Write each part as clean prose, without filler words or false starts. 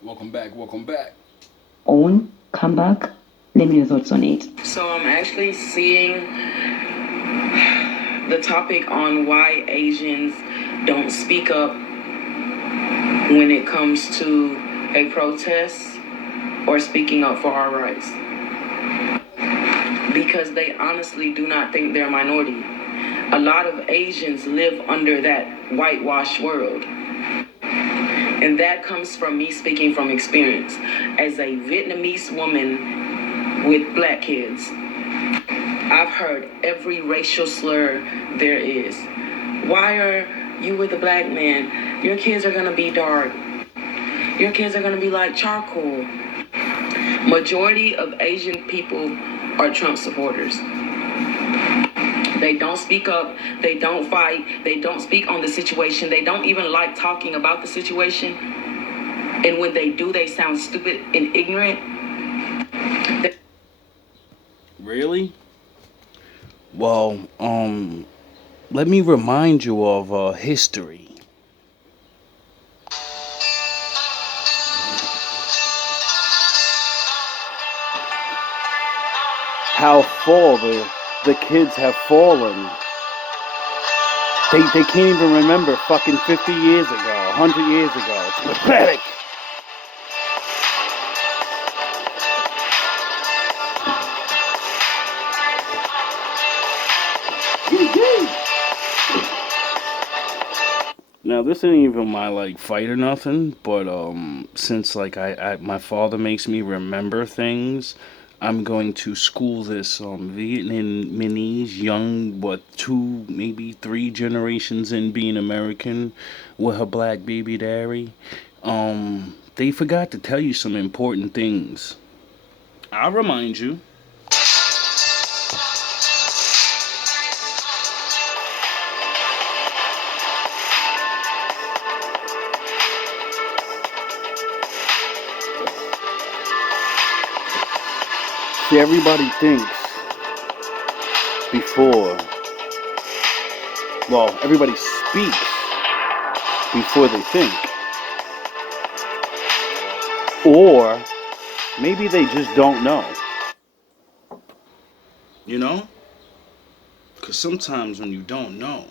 Welcome back, welcome back. Own, come back, let me know your thoughts on it. So I'm actually seeing the topic on why Asians don't speak up when it comes to a protest or speaking up for our rights. Because they honestly do not think they're a minority. A lot of Asians live under that whitewashed world. And that comes from me speaking from experience. As a Vietnamese woman with black kids, I've heard every racial slur there is. Why are you with a black man? Your kids are gonna be dark. Your kids are gonna be like charcoal. Majority of Asian people are Trump supporters. They don't speak up, they don't fight, they don't speak on the situation, they don't even like talking about the situation. And when they do, they sound stupid and ignorant. Really? Well, let me remind you of history. How far the kids have fallen. They can't even remember fucking 50 years ago, 100 years ago. It's pathetic. Now this ain't even my like fight or nothing, but since like I my father makes me remember things, I'm going to school this Vietnamese young, what, two, maybe three generations in being American with her black baby daddy. They forgot to tell you some important things. I'll remind you. See, everybody thinks before, well, everybody speaks before they think. Or maybe they just don't know. You know? Because sometimes when you don't know,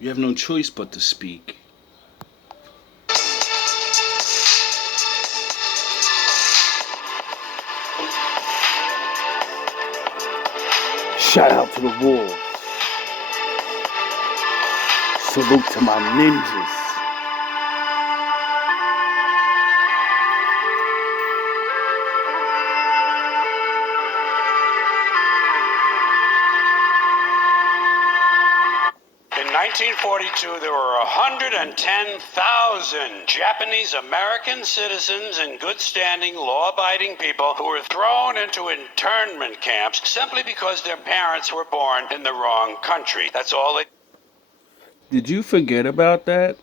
you have no choice but to speak. Shout out to the wolves. Salute to my ninjas. In 1942, there were 110,000 Japanese American citizens and good standing, law-abiding people who were thrown into internment camps simply because their parents were born in the wrong country. That's all they... Did you forget about that?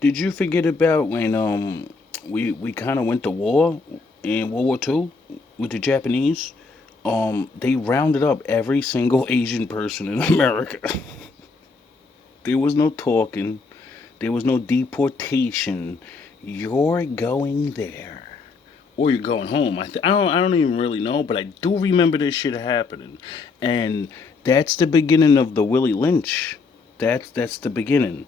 Did you forget about when we kind of went to war in World War II with the Japanese? They rounded up every single Asian person in America. There was no talking. There was no deportation. You're going there, or you're going home. I don't even really know, but I do remember this shit happening, and that's the beginning of the Willie Lynch. That's the beginning.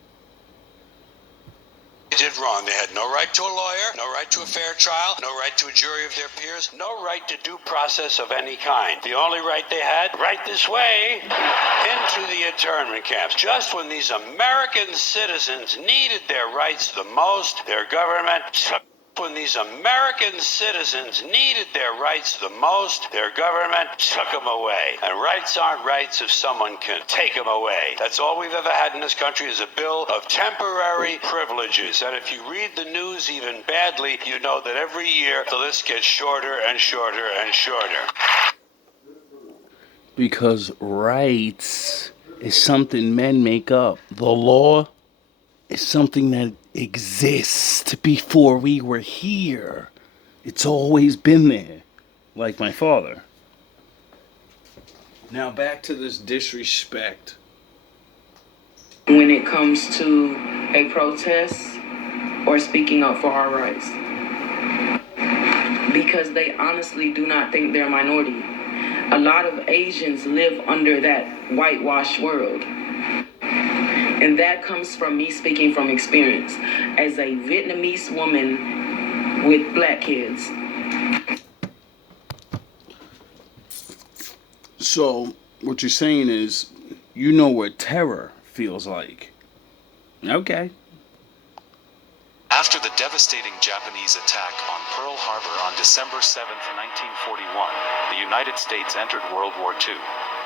did wrong. They had no right to a lawyer, no right to a fair trial, no right to a jury of their peers, no right to due process of any kind. The only right they had, right this way, into the internment camps. Just when these American citizens needed their rights the most, their government took. When these American citizens needed their rights the most, their government took them away. And rights aren't rights if someone can take them away. That's all we've ever had in this country is a bill of temporary privileges. And if you read the news even badly, you know that every year the list gets shorter and shorter and shorter. Because rights is something men make up. The law is something that exists before we were here. It's always been there, like my father. Now back to this disrespect. When it comes to a protest or speaking up for our rights. Because they honestly do not think they're a minority. A lot of Asians live under that whitewashed world. And that comes from me speaking from experience as a Vietnamese woman with black kids. So, what you're saying is, you know what terror feels like. Okay. After the devastating Japanese attack on Pearl Harbor on December 7, 1941, the United States entered World War II.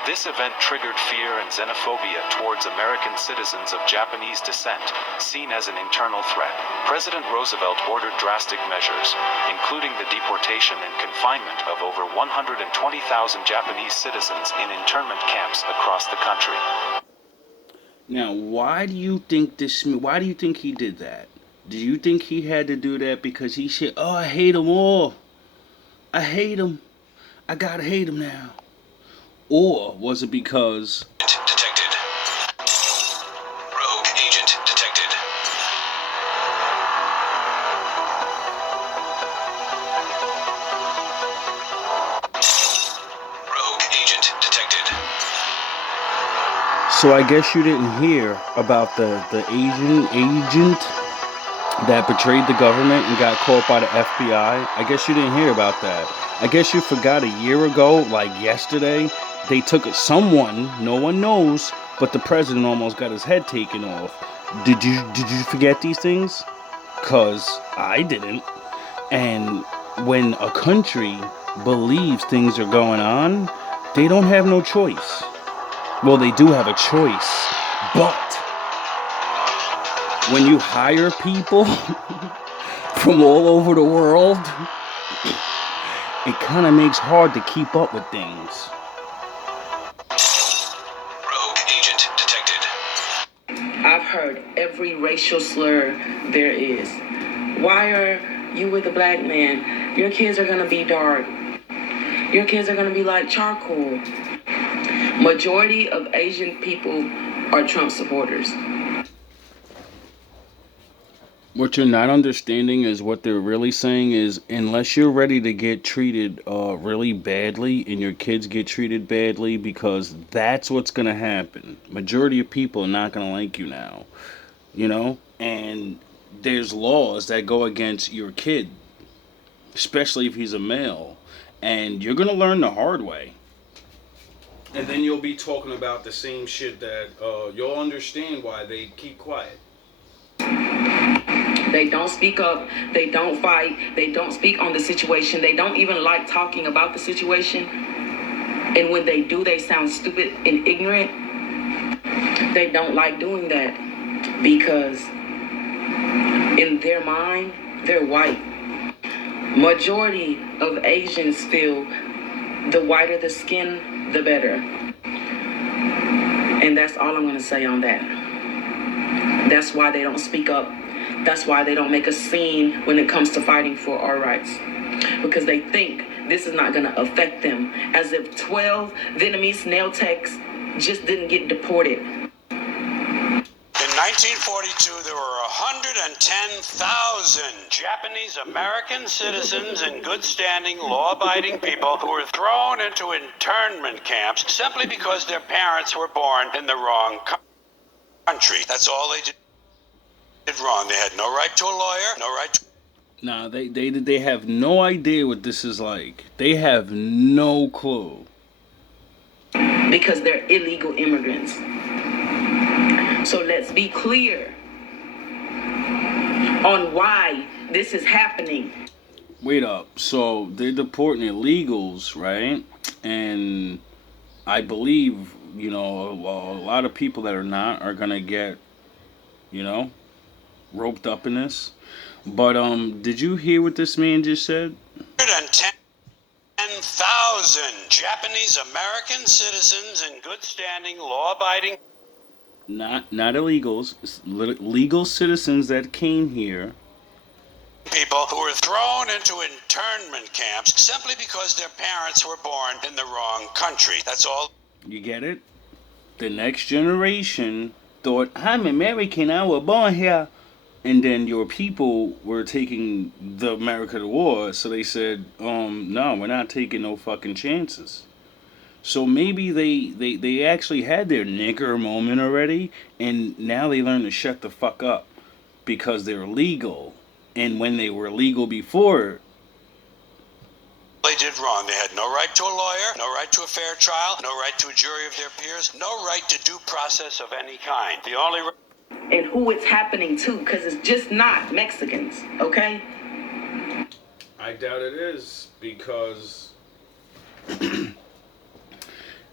This event triggered fear and xenophobia towards American citizens of Japanese descent, seen as an internal threat. President Roosevelt ordered drastic measures, including the deportation and confinement of over 120,000 Japanese citizens in internment camps across the country. Now, why do you think he did that? Do you think he had to do that because he said, "Oh, I hate them all. I hate them. I gotta hate them now"? Or was it because Detected. Rogue agent detected. Rogue agent detected. So I guess you didn't hear about the Asian agent that betrayed the government and got caught by the FBI. I guess you didn't hear about that. I guess you forgot a year ago, like yesterday, they took someone, no one knows, but the president almost got his head taken off. Did you forget these things? 'Cause I didn't. And when a country believes things are going on, they don't have no choice. Well, they do have a choice, but when you hire people from all over the world, it kind of makes hard to keep up with things. Rogue agent detected. I've heard every racial slur there is. Why are you with a black man? Your kids are gonna be dark. Your kids are gonna be like charcoal. Majority of Asian people are Trump supporters. What you're not understanding is what they're really saying is, unless you're ready to get treated really badly and your kids get treated badly, because that's what's going to happen. Majority of people are not going to like you now, you know? And there's laws that go against your kid, especially if he's a male. And you're going to learn the hard way. And then you'll be talking about the same shit that you'll understand why they keep quiet. They don't speak up. They don't fight. They don't speak on the situation. They don't even like talking about the situation. And when they do, they sound stupid and ignorant. They don't like doing that because in their mind, they're white. Majority of Asians feel the whiter the skin, the better. And that's all I'm going to say on that. That's why they don't speak up. That's why they don't make a scene when it comes to fighting for our rights. Because they think this is not going to affect them. As if 12 Vietnamese nail techs just didn't get deported. In 1942, there were 110,000 Japanese American citizens and good standing, law-abiding people who were thrown into internment camps simply because their parents were born in the wrong country. That's all they did wrong. They had no right to a lawyer, no right to... Nah, they have no idea what this is like. They have no clue. Because they're illegal immigrants. So let's be clear on why this is happening. Wait up. So they're deporting illegals, right? And I believe, a lot of people that are not are gonna get, roped up in this. But did you hear what this man just said? 110,000 Japanese American citizens in good standing, law-abiding... Not illegals, legal citizens that came here. People who were thrown into internment camps simply because their parents were born in the wrong country. That's all. You get it? The next generation thought, I'm American, I was born here. and then your people were taking the America to war, so they said, no, we're not taking no fucking chances. So maybe they actually had their nigger moment already, and now they learn to shut the fuck up because they're legal. And when they were legal before, They did wrong. They had no right to a lawyer, no right to a fair trial, no right to a jury of their peers, no right to due process of any kind. The only And who it's happening to, because it's just not Mexicans, okay? I doubt it is, because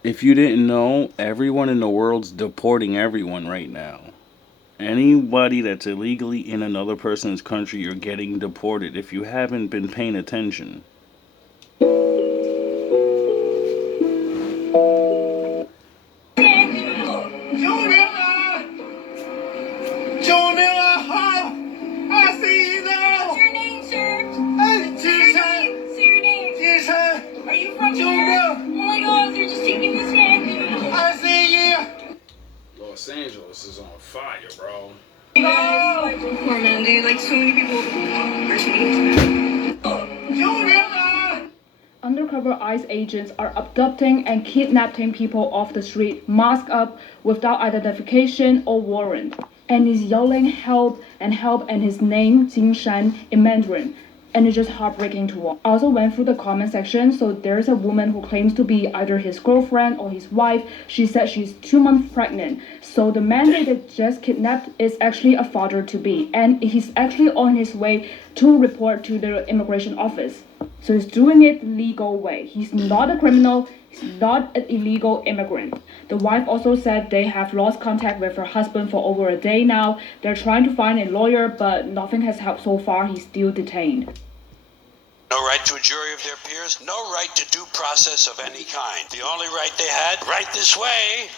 if you didn't know, everyone in the world's deporting everyone right now. Anybody that's illegally in another person's country, you're getting deported if you haven't been paying attention. I see you now. What's your name, sir? What's your name? Say your name. Are you from here? Oh my God, they're just taking this man. I see you. Los Angeles is on fire, bro. Poor man, dude. Like so many people are cheating. Undercover ICE agents are abducting and kidnapping people off the street, masked up, without identification or warrant. And he's yelling help, and his name, Jingshan, in Mandarin. And it's just heartbreaking to watch. I also went through the comment section, so there's a woman who claims to be either his girlfriend or his wife. She said she's 2 months pregnant. So the man that just kidnapped is actually a father-to-be. And he's actually on his way to report to the immigration office. So he's doing it the legal way. He's not a criminal. He's not an illegal immigrant. The wife also said they have lost contact with her husband for over a day now. They're trying to find a lawyer, but nothing has helped so far. He's still detained. no right to a jury of their peers, no right to due process of any kind. The only right they had, right this way,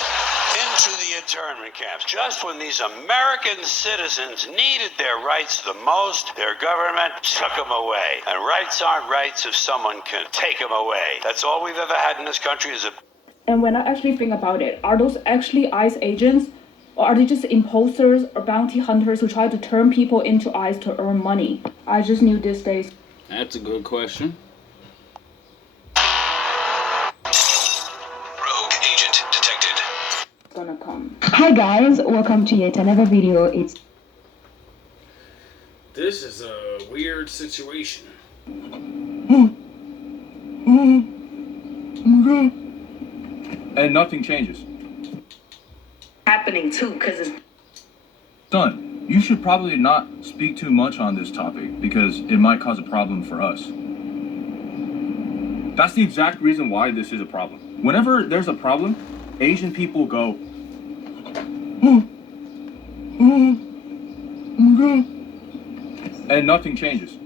into the internment camps. Just when these American citizens needed their rights the most, their government took them away. And rights aren't rights if someone can take them away. That's all we've ever had in this country is a... And when I actually think about it, are those actually ICE agents? Or are they just imposters or bounty hunters who try to turn people into ICE to earn money? I just knew these days. That's a good question. Rogue agent detected. It's gonna come. Hi guys, welcome to yet another video. It's This is a weird situation. And nothing changes. Happening too, because it's Son, you should probably not speak too much on this topic because it might cause a problem for us. That's the exact reason why this is a problem. Whenever there's a problem, Asian people go, and nothing changes.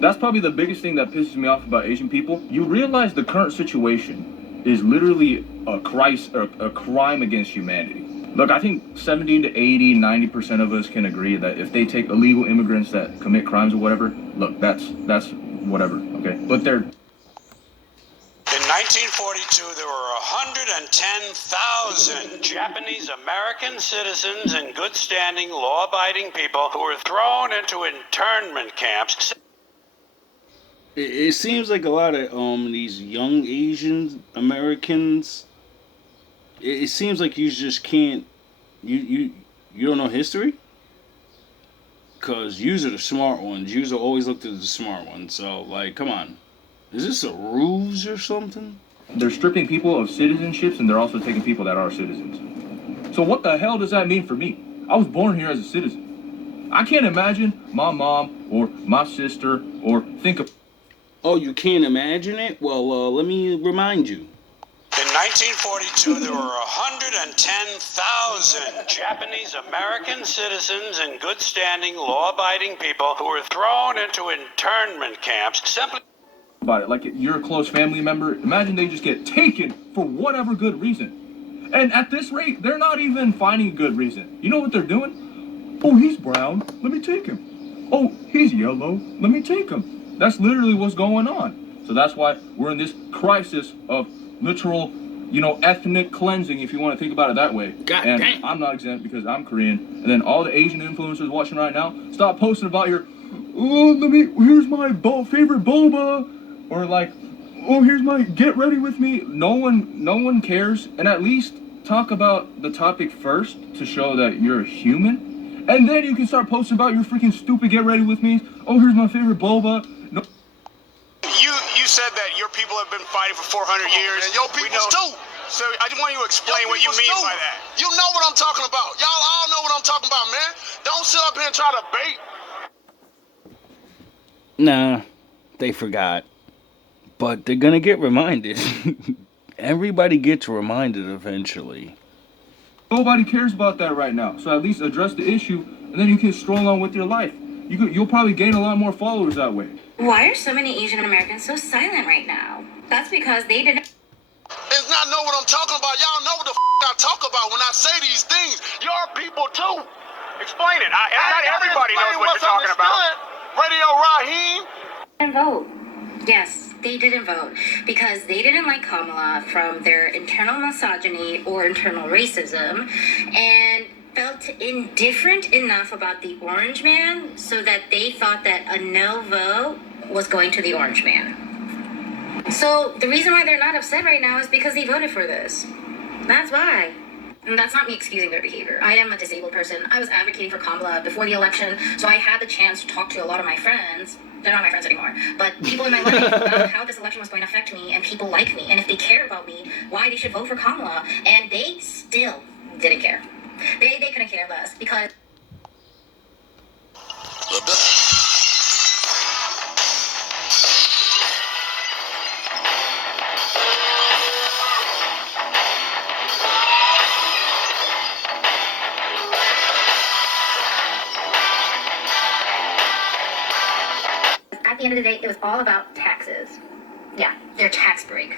That's probably the biggest thing that pisses me off about Asian people. You realize the current situation is literally a crime against humanity. Look, I think 70 to 80, 90% of us can agree that if they take illegal immigrants that commit crimes or whatever, look, that's whatever, okay? But they're... In 1942, there were 110,000 Japanese American citizens and good standing, law-abiding people who were thrown into internment camps. It seems like a lot of these young Asian Americans. It seems like you just can't. You don't know history. Cause yous are the smart ones. Yous are always looked at the smart ones. So like, come on, is this a ruse or something? They're stripping people of citizenships and they're also taking people that are citizens. So what the hell does that mean for me? I was born here as a citizen. I can't imagine my mom or my sister or think of... Oh, you can't imagine it? Well, let me remind you. In 1942, there were 110,000 Japanese American citizens and good standing, law-abiding people who were thrown into internment camps simply... About it, like you're a close family member, imagine they just get taken for whatever good reason. And at this rate, they're not even finding a good reason. You know what they're doing? Oh, he's brown, let me take him. Oh, he's yellow, let me take him. That's literally what's going on. So that's why we're in this crisis of literal ethnic cleansing, if you want to think about it that way. God and damn. I'm not exempt because I'm Korean. And then all the Asian influencers watching right now, stop posting about your, here's my favorite boba, or like, oh, here's my get ready with me. No one cares. And at least talk about the topic first to show that you're a human. And then you can start posting about your freaking stupid get ready with me. Oh, here's my favorite boba. No. You said that your people have been fighting for 400 years. And your people's too. So I just want you to explain what you mean by that. You know what I'm talking about. Y'all all know what I'm talking about, man. Don't sit up here and try to bait. Nah, they forgot. But they're gonna get reminded. Everybody gets reminded eventually. Nobody cares about that right now. So at least address the issue, and then you can stroll on with your life. You'll probably gain a lot more followers that way. Why are so many Asian Americans so silent right now? That's because they didn't. It's not know what I'm talking about. Y'all know what the I talk about when I say these things. Your people too. Explain it. Not everybody knows what you're talking about. Radio Raheem. Didn't vote. Yes, they didn't vote because they didn't like Kamala from their internal misogyny or internal racism, and felt indifferent enough about the orange man so that they thought that a no vote was going to the orange man. So the reason why they're not upset right now is because they voted for this. That's why. And that's not me excusing their behavior. I am a disabled person. I was advocating for Kamala before the election, so I had the chance to talk to a lot of my friends. They're not my friends anymore, but people in my life about how this election was going to affect me, and people like me, and if they care about me, why they should vote for Kamala, and they still didn't care. They couldn't care less because... At the end of the day, it was all about taxes. Yeah, their tax break.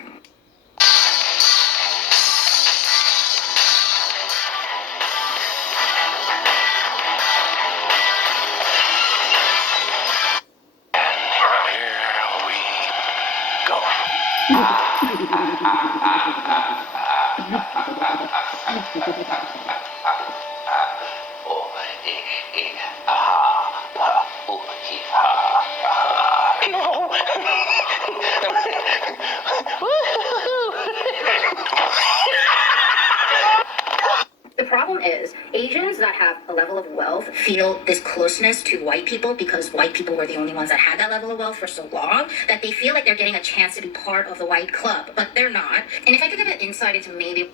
The problem is, Asians that have a level of wealth feel this closeness to white people because white people were the only ones that had that level of wealth for so long that they feel like they're getting a chance to be part of the white club, but they're not. And if I could give an insight into maybe...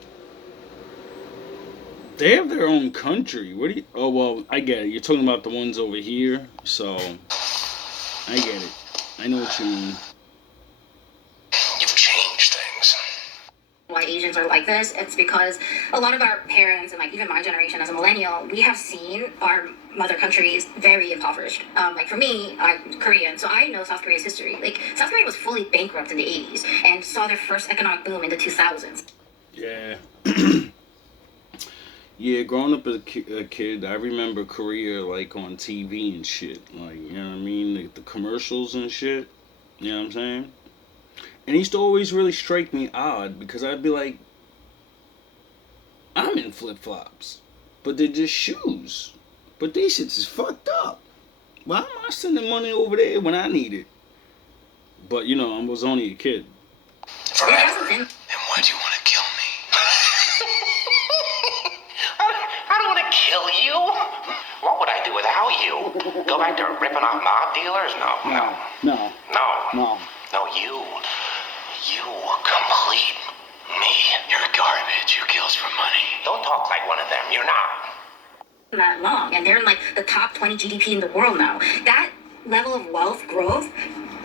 They have their own country. What do you... Oh, well, I get it. You're talking about the ones over here, so... I get it. I know what you mean. You've changed things. Why Asians are like this, it's because a lot of our parents and like even my generation as a millennial, we have seen our mother countries very impoverished. Like for me, I'm Korean, so I know South Korea's history. Like South Korea was fully bankrupt in the 80s and saw their first economic boom in the 2000s. Yeah. Yeah, growing up as a kid, I remember Korea like on TV and shit. Like, you know what I mean? Like, the commercials and shit. You know what I'm saying? And it used to always really strike me odd because I'd be like, I'm in flip-flops, but they're just shoes. But these shits is fucked up. Why am I sending money over there when I need it? But, you know, I was only a kid. Forever. Then why'd you want to kill me? I don't want to kill you. What would I do without you? Go back to ripping off mob dealers? No. No, you complete me. You're garbage. You kills for money. Don't talk like one of them. You're not. That long, and they're in like the top 20 GDP in the world now. That level of wealth growth,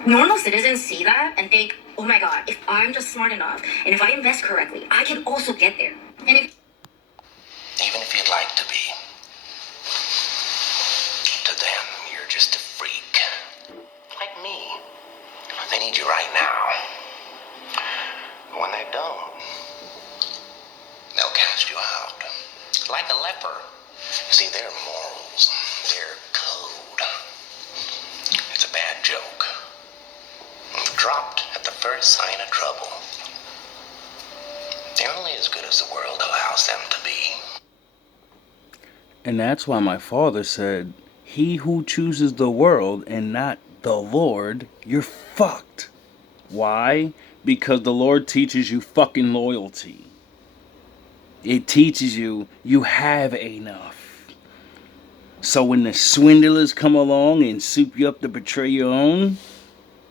normal citizens see that and think, oh my god, if I'm just smart enough and if I invest correctly, I can also get there. And if Even if you'd like to be, to them, you're just a freak. Like me. They need you right now. When they don't, they'll cast you out. Like a leper. See, their morals, their code, it's a bad joke. Dropped at the first sign of trouble. They're only as good as the world allows them to be. And that's why my father said, he who chooses the world and not the Lord, you're fucked. Why? Because the Lord teaches you fucking loyalty. It teaches you have enough. So when the swindlers come along and soup you up to betray your own,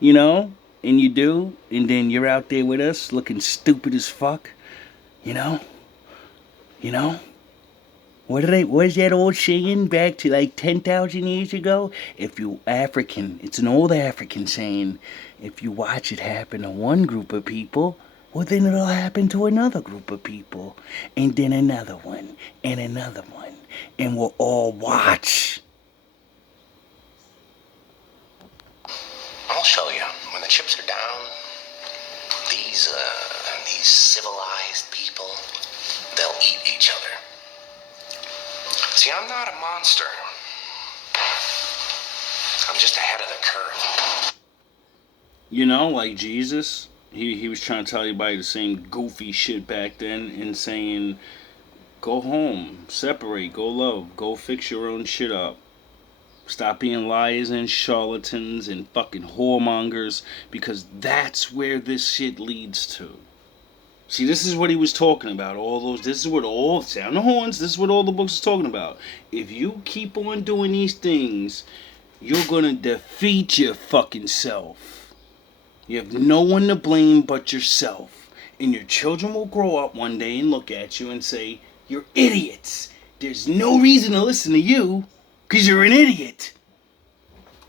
you know, and you do, and then you're out there with us looking stupid as fuck, you know, what's that old saying back to like 10,000 years ago? If you African, it's an old African saying, if you watch it happen to one group of people, well then it'll happen to another group of people, and then another one, and another one, and we'll all watch. I'll show you. When the chips are down, these civilized people, they'll eat each other. See, I'm not a monster. I'm just ahead of the curve. You know, like Jesus, he was trying to tell everybody the same goofy shit back then and saying, go home, separate, go love, go fix your own shit up. Stop being liars and charlatans and fucking whoremongers, because that's where this shit leads to. See, this is what he was talking about. This is what all, sound the horns, this is what all the books is talking about. If you keep on doing these things, you're gonna defeat your fucking self. You have no one to blame but yourself. And your children will grow up one day and look at you and say, you're idiots. There's no reason to listen to you, because you're an idiot.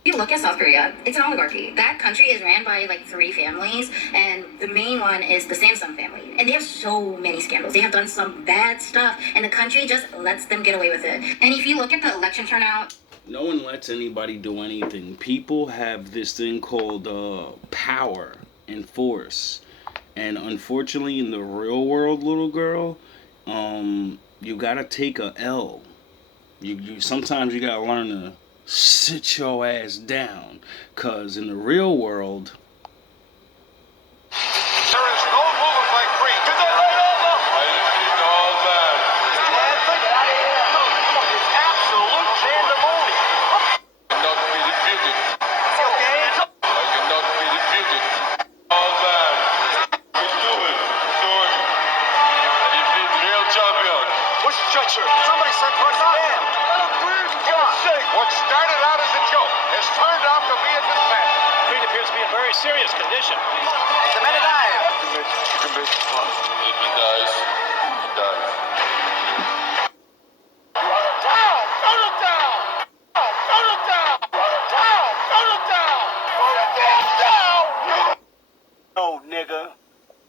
You look at South Korea, it's an oligarchy. That country is ran by like 3 families, and the main one is the Samsung family. And they have so many scandals. They have done some bad stuff, and the country just lets them get away with it. And if you look at the election turnout, no one lets anybody do anything. People have this thing called power and force. And unfortunately, in the real world, little girl, you gotta take a L. You sometimes you gotta learn to sit your ass down, cause in the real world, There is no movement like free. Did they lay off? I didn't all that. It's absolute pandemonium. Cannot be defeated. Okay. I cannot be defeated. All that. Let's do it. And you feel real champion. What's the stretcher? Somebody sent for us down. What started out as a joke has turned out to be a defense. Creed appears to be in very serious condition. It's a minute dive. If he dies, he dies. Down! Down! Down! Down! Down! Down! Down! no, nigga,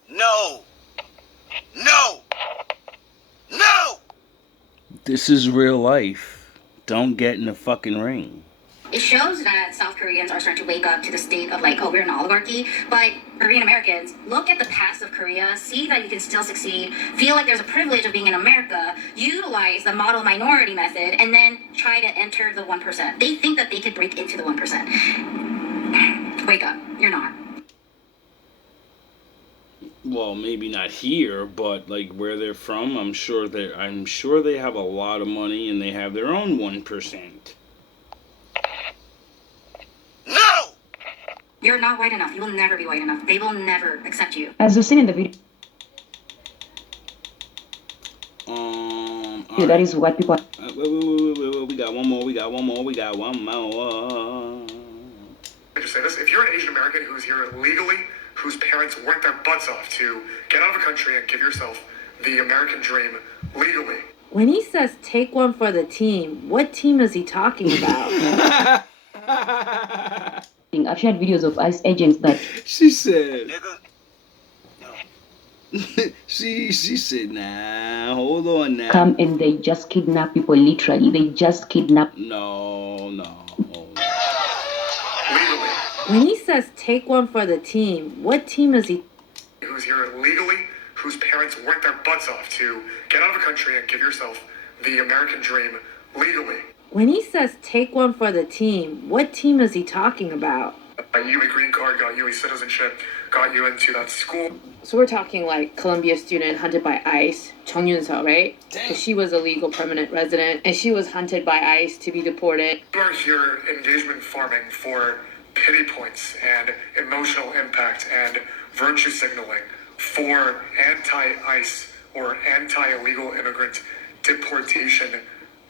no, no, no. This is real life. Don't get in the fucking ring. it shows that South Koreans are starting to wake up to the state of like, oh, we're an oligarchy. But Korean Americans, look at the past of Korea, see that you can still succeed, feel like there's a privilege of being in America, utilize the model minority method, and then try to enter the 1%. They think that they could break into the 1%. Wake up. You're not. Well, maybe not here, but like where they're from, I'm sure they have a lot of money and they have their own 1%. No! You're not white enough. You will never be white enough. They will never accept you. As you've seen in the video, Right. that is what people. Wait, we got one more. I just say this: if you're an Asian American who's here legally, whose parents worked their butts off to get out of the country and give yourself the American dream legally. When he says take one for the team, what team is he talking about? I've shared videos of ICE agents that. She said. Nigga. No. she said, nah, hold on now. Come and they just kidnap people. Literally, they just kidnap. No. Legally. When he says take one for the team, what team is he? Who's here legally, whose parents worked their butts off to get out of the country and give yourself the American dream legally. When he says take one for the team, what team is he talking about? got you a green card, got you a citizenship, got you into that school. So we're talking like Colombia student hunted by ICE, Chung Yun-seo, right? Because she was a legal permanent resident and she was hunted by ICE to be deported. You are here engagement farming for pity points and emotional impact and virtue signaling for anti-ICE or anti-illegal immigrant deportation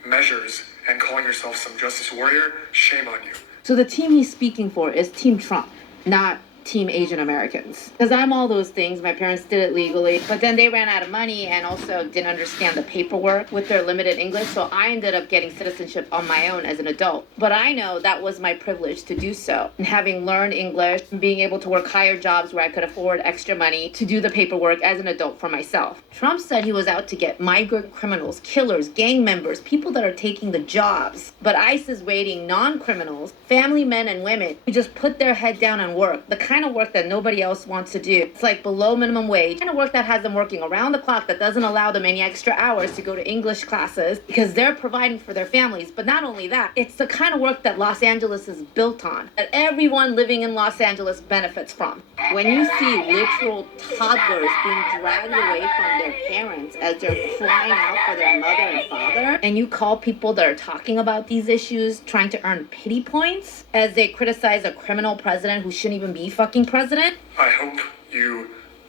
measures and calling yourself some justice warrior. Shame on you. So the team he's speaking for is Team Trump, not Team Asian Americans. Because I'm all those things. My parents did it legally, but then they ran out of money and also didn't understand the paperwork with their limited English. So I ended up getting citizenship on my own as an adult. But I know that was my privilege to do so. And having learned English, and being able to work higher jobs where I could afford extra money to do the paperwork as an adult for myself. Trump said he was out to get migrant criminals, killers, gang members, people that are taking the jobs. But ICE is raiding non-criminals, family men and women who just put their head down and work. The kind of work that nobody else wants to do. It's like below minimum wage. The kind of work that has them working around the clock, that doesn't allow them any extra hours to go to English classes because they're providing for their families. But not only that, it's the kind of work that Los Angeles is built on, that everyone living in Los Angeles benefits from. When you see literal toddlers being dragged away from their parents as they're crying out for their mother and father, and you call people that are talking about these issues trying to earn pity points as they criticize a criminal president who shouldn't even be fucking president. I hope you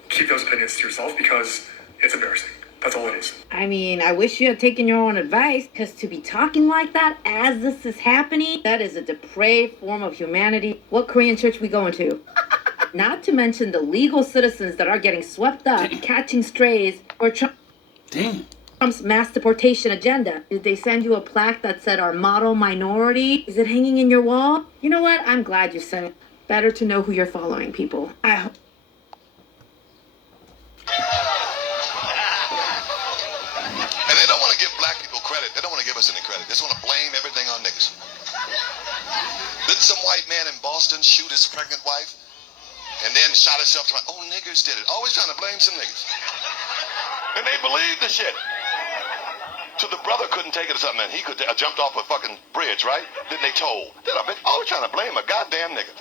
keep those opinions to yourself because it's embarrassing. That's all it is. I mean, I wish you had taken your own advice, because to be talking like that as this is happening, that is a depraved form of humanity. What Korean church we going to? Not to mention the legal citizens that are getting swept up, catching strays, or Trump's mass deportation agenda. Did they send you a plaque that said our model minority? Is it hanging in your wall? You know what? I'm glad you said it. Better to know who you're following, people. I hope. And they don't want to give black people credit. They don't want to give us any credit. They just want to blame everything on niggas. Didn't some white man in Boston shoot his pregnant wife and then shot himself to oh, niggers did it. Always trying to blame some niggas. And they believed the shit. So the brother couldn't take it or something, and he could jumped off a fucking bridge, right? Then they told. Then I've been always trying to blame a goddamn nigga.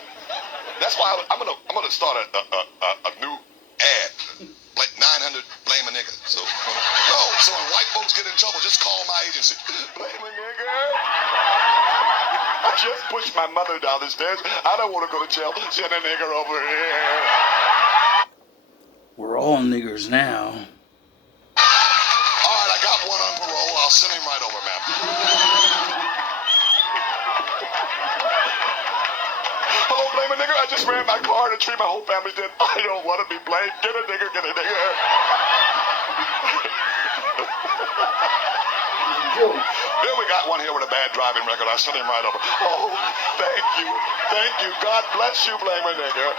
That's why I'm gonna start a new ad. Like 900 blame a nigga. So so when white folks get in trouble, just call my agency. Blame a nigga. I just pushed my mother down the stairs. I don't want to go to jail. Send a nigger over here. We're all niggers now. All right, I got one on parole. I'll send him right over, ma'am. Hello, blame a nigger. I just ran my car and a tree. My whole family's dead. I don't want to be blamed. Get a nigger, get a nigger. Then we got one here with a bad driving record. I sent him right over. Oh, thank you. Thank you. God bless you, blame a nigger.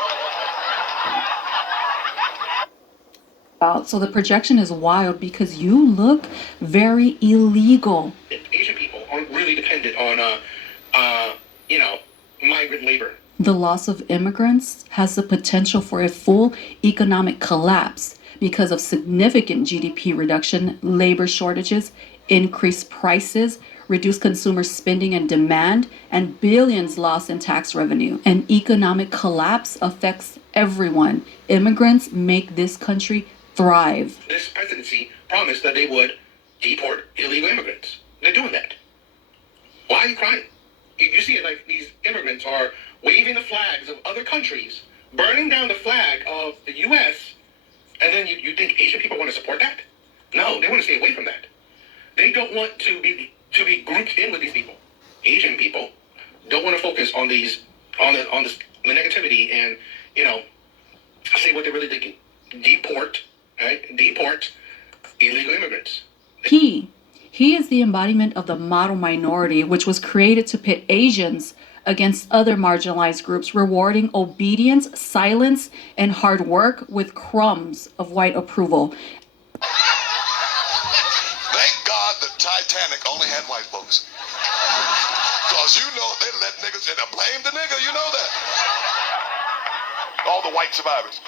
So the projection is wild because you look very illegal. Asian people aren't really dependent on, migrant labor. The loss of immigrants has the potential for a full economic collapse because of significant GDP reduction, labor shortages, increased prices, reduced consumer spending and demand, and billions lost in tax revenue. An economic collapse affects everyone. Immigrants make this country thrive. This presidency promised that they would deport illegal immigrants. They're doing that. Why are you crying? You see it like these immigrants are waving the flags of other countries, burning down the flag of the U.S., and then you think Asian people want to support that? No, they want to stay away from that. They don't want to be grouped in with these people. Asian people don't want to focus on the negativity and say what they're really thinking. Deport illegal immigrants. He is the embodiment of the model minority, which was created to pit Asians against other marginalized groups, rewarding obedience, silence, and hard work with crumbs of white approval. Thank God the Titanic only had white folks. Because they let niggas in. Blame the nigga, you know that. All the white survivors.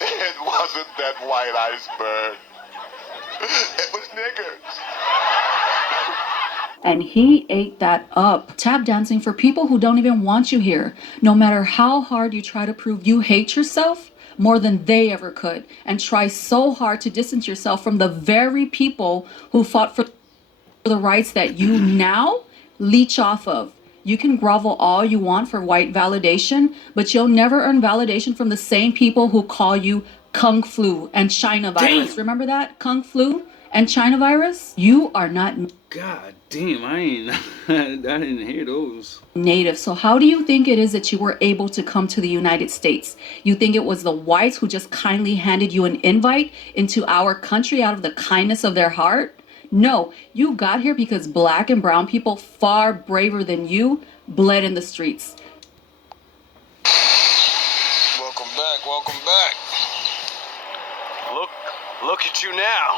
It wasn't that white iceberg. It was niggers. And he ate that up. Tap dancing for people who don't even want you here. No matter how hard you try to prove you hate yourself more than they ever could, and try so hard to distance yourself from the very people who fought for the rights that you now leech off of. You can grovel all you want for white validation, but you'll never earn validation from the same people who call you Kung Flu and China virus. Damn. Remember that? Kung Flu and China virus? You are not God damn, I didn't hear those. native. So how do you think it is that you were able to come to the United States? You think it was the whites who just kindly handed you an invite into our country out of the kindness of their heart? No, you got here because black and brown people, far braver than you, bled in the streets. Welcome back, welcome back. Look at you now.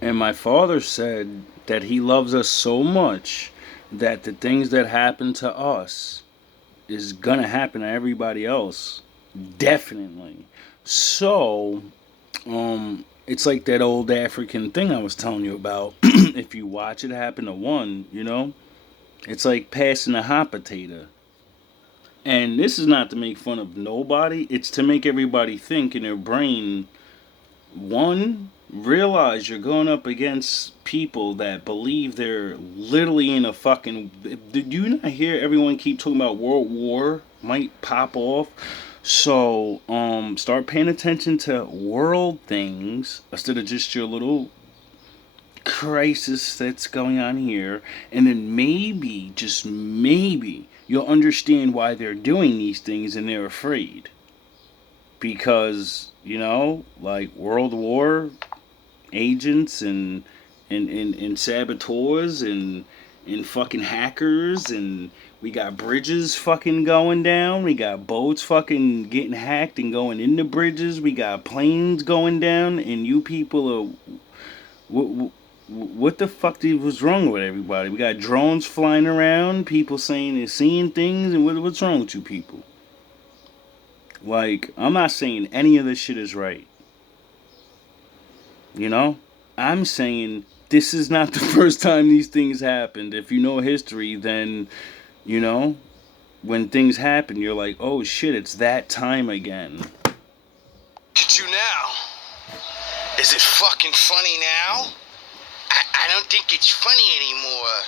And my father said that he loves us so much that the things that happen to us is gonna happen to everybody else. Definitely. So, it's like that old African thing I was telling you about. If you watch it happen to one, it's like passing a hot potato. And this is not to make fun of nobody. It's to make everybody think in their brain, one, realize you're going up against people that believe they're literally in a fucking... Did you not hear everyone keep talking about World War might pop off? So, start paying attention to world things instead of just your little crisis that's going on here. And then maybe, just maybe, you'll understand why they're doing these things and they're afraid. Because, like World War agents and saboteurs and fucking hackers, and we got bridges fucking going down, we got boats fucking getting hacked and going into bridges, we got planes going down, and you people are... What the fuck was wrong with everybody? We got drones flying around, people saying they're seeing things, and what's wrong with you people? Like, I'm not saying any of this shit is right. I'm saying this is not the first time these things happened. If you know history, then, when things happen, you're like, oh shit, it's that time again. Look at you now. Is it fucking funny now? I don't think it's funny anymore.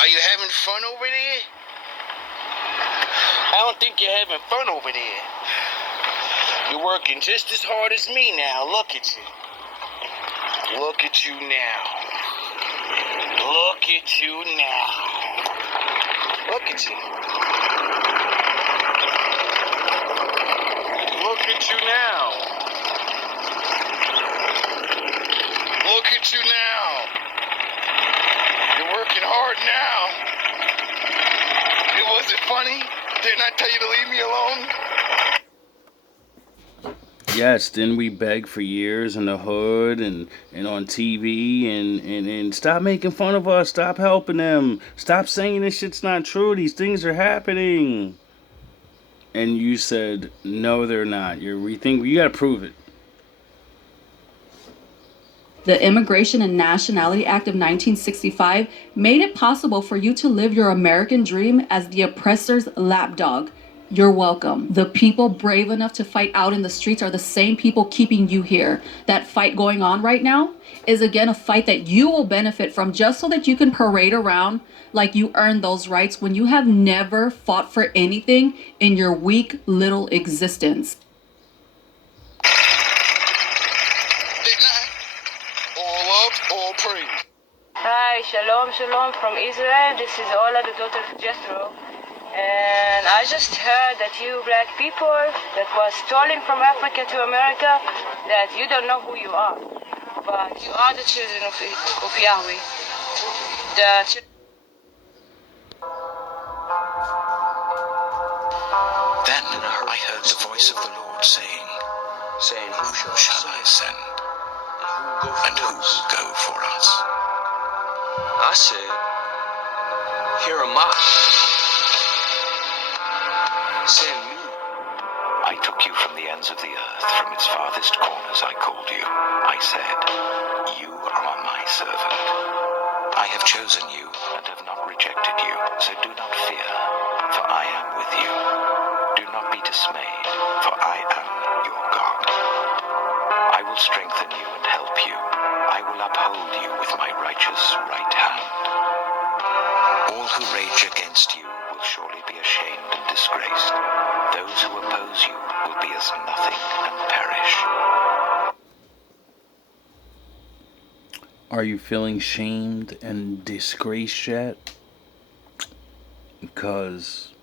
Are you having fun over there? I don't think you're having fun over there. You're working just as hard as me now. Look at you. Look at you now. Look at you now. Look at you. Look at you now. Look at you now. You're working hard now. It wasn't funny. Didn't I tell you to leave me alone? Yes, then we beg for years in the hood and on TV and stop making fun of us, stop helping them, stop saying this shit's not true, these things are happening. And you said, no, they're not. You gotta prove it. The Immigration and Nationality Act of 1965 made it possible for you to live your American dream as the oppressor's lapdog. You're welcome. The people brave enough to fight out in the streets are the same people keeping you here. That fight going on right now is again a fight that you will benefit from just so that you can parade around like you earned those rights when you have never fought for anything in your weak little existence. Hi, shalom from Israel. This is Ola, the daughter of Jethro. And I just heard that you black people that was stolen from Africa to America, that you don't know who you are. But you are the children of Yahweh. Then I heard the voice of the Lord saying, who shall I send? And who will go for us? I said, here am I. Send me. I took you from the ends of the earth, from its farthest corners I called you. I said, you are on my servant. I have chosen you and have not rejected you, so do not fear, for I am with you. Do not be dismayed, for I am your God. I will strengthen you and help you. I will uphold you with my righteous right hand. All who rage against you will surely be ashamed and disgraced. Those who oppose you will be as nothing and perish. Are you feeling shamed and disgraced yet? Because,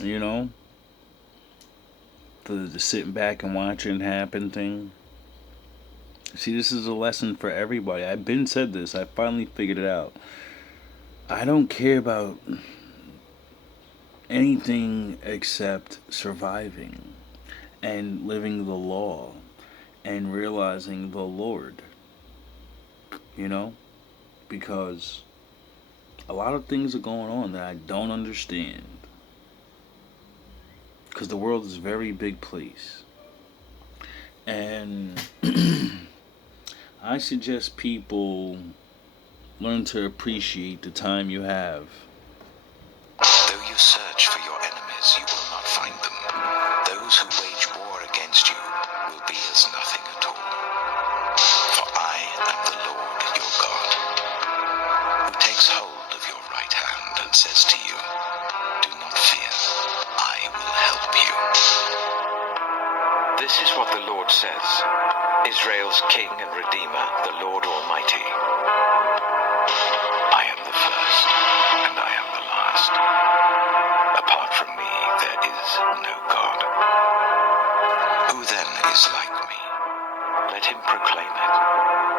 you know, the sitting back and watching happen thing. See, this is a lesson for everybody. I've been said this. I finally figured it out. I don't care about anything except surviving and living the law and realizing the Lord. You know? Because a lot of things are going on that I don't understand. Because the world is a very big place. And I suggest people learn to appreciate the time you have. Though you search for your enemies, you will not find them. Those who wage war against you will be as nothing at all. For I am the Lord your God, who takes hold of your right hand and says to you, do not fear, I will help you. This is what the Lord says, Israel's King and Redeemer, the Lord Almighty. I am the first, and I am the last. Apart from me, there is no God. Who then is like me? Let him proclaim it.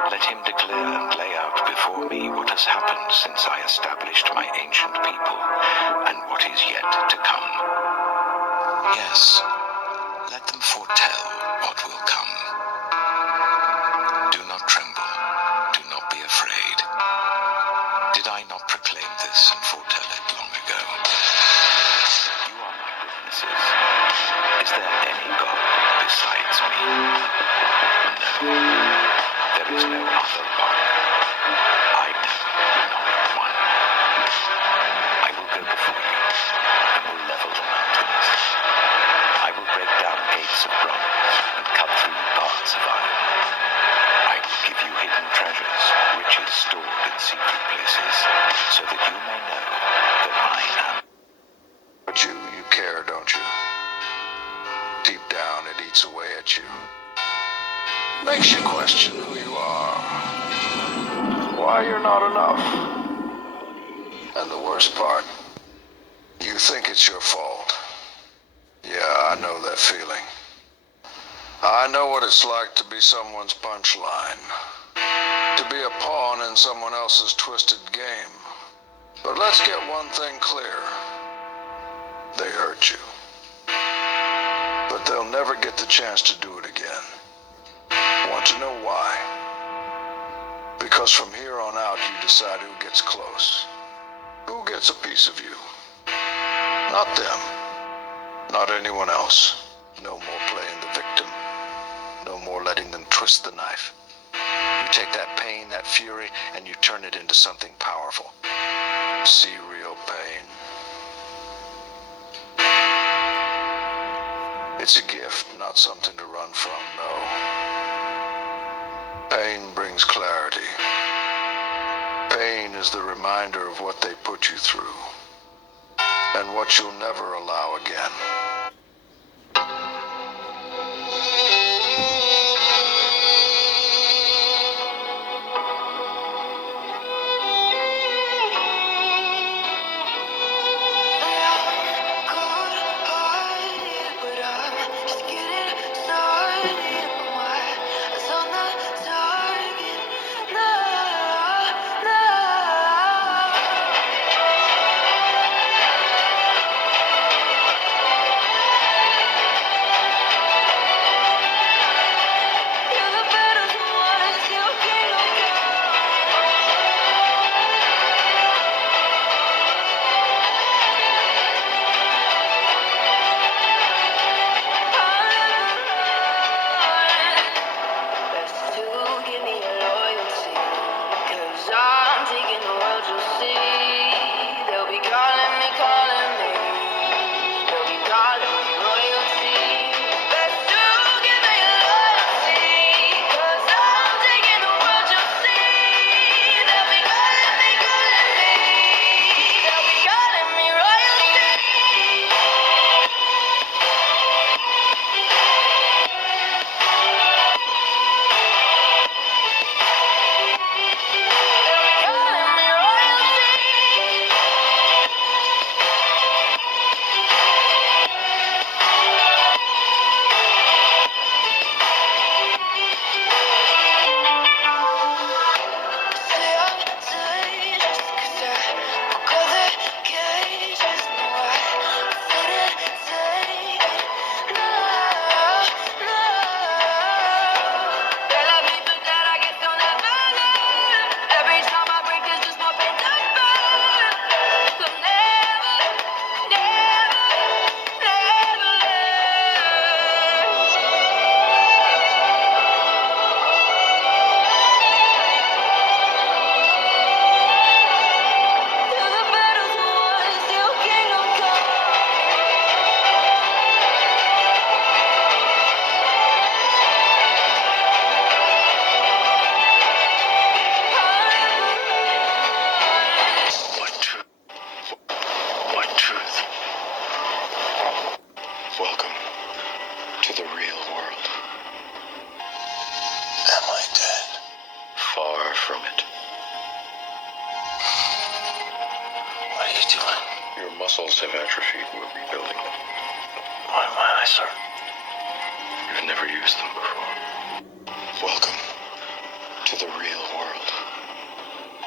Let him declare and lay out before me what has happened since I established my ancient people, and what is yet to come. Yes, let them foretell what will come. Do not tremble, do not be afraid. Did I not proclaim this and foretell it long ago? You are my witnesses. Is there any God besides me? No, there is no other rock. I know not one. I will go before you and will level the mountains. I will break down gates of bronze and cut through bars of iron. I will give you hidden treasures, riches stored in secret places, so that you may know that I am. But you care, don't you? Deep down, it eats away at you. Makes you question who you are, why you're not enough. And the worst part, you think it's your fault. Yeah, I know that feeling. I know what it's like to be someone's punchline, to be a pawn in someone else's twisted game. But let's get one thing clear. They hurt you. But they'll never get the chance to do it again. Want to know why? Because from here on out, you decide who gets close. Who gets a piece of you? Not them. Not anyone else. No more playing the victim. No more letting them twist the knife. You take that pain, that fury, and you turn it into something powerful. See real pain. It's a gift, not something to run from, no. Pain brings clarity. Pain is the reminder of what they put you through, and what you'll never allow again. walls have atrophied. We're rebuilding them. Why, sir? You've never used them before. Welcome to the real world.